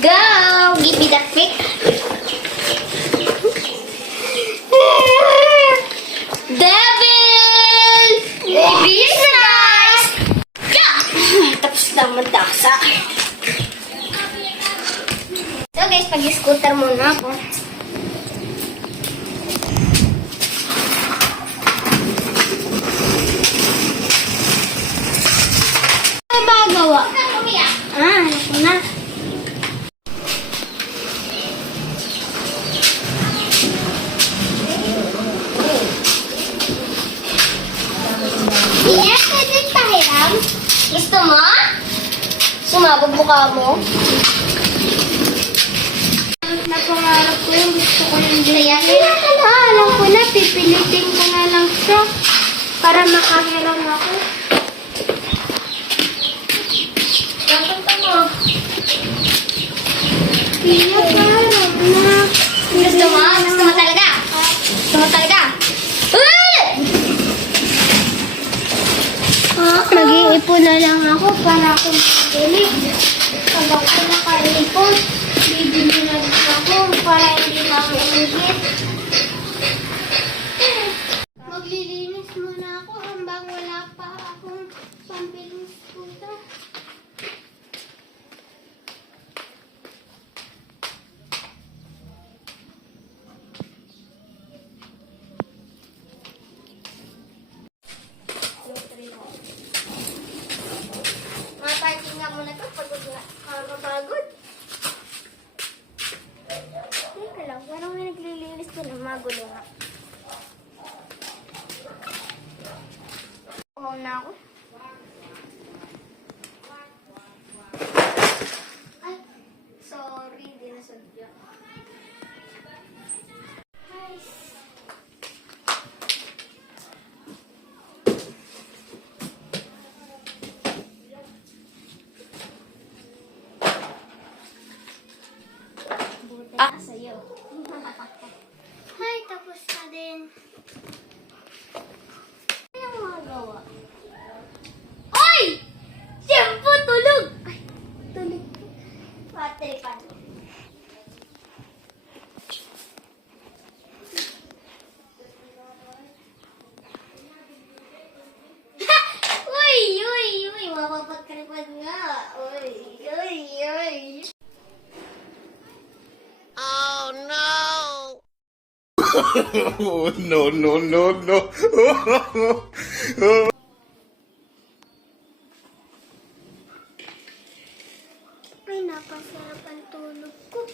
go! Give me the pick. Devil! Maybe it's nice! Yeah! Tapos lang magdasa. So guys, pag-scooter muna ako. Ano ba gawa? Ano ko na? Yes, pwede pahiram. Gusto mo? Sumabog mukha mo? Napangarap ko yung gusto ko yung diyan. Alam ko na, pipilitin ko na lang siya para makahiram ako. Dapat mo. Iya, parang na. Gusto mo? Gusto mo talaga? Gusto mo talaga? Mag-iipon na lang ako para akong pabili. Pag ako nakaipon, bibili na rin ako para hindi na ako umigit. Maglilinis muna ako hanggang wala pa akong pambiling scooter. Parking nga muna ito. Pagod na. Mapagod. Teka lang. Parang may naglilinis ko na magulo nga. Oo na ako. Ay. Sorry. Di na sadya. Ay. Sa'yo. Ay, tapos na din. Ano yung magawa? Ay! Siyempo, tulog! Ay, tulog. Pati, pati. Uy, uy, uy. Mapapagkripad nga. Uy, uy, uy. Oh no! No, no, no, no. Ay, napasarap ang tulog ko.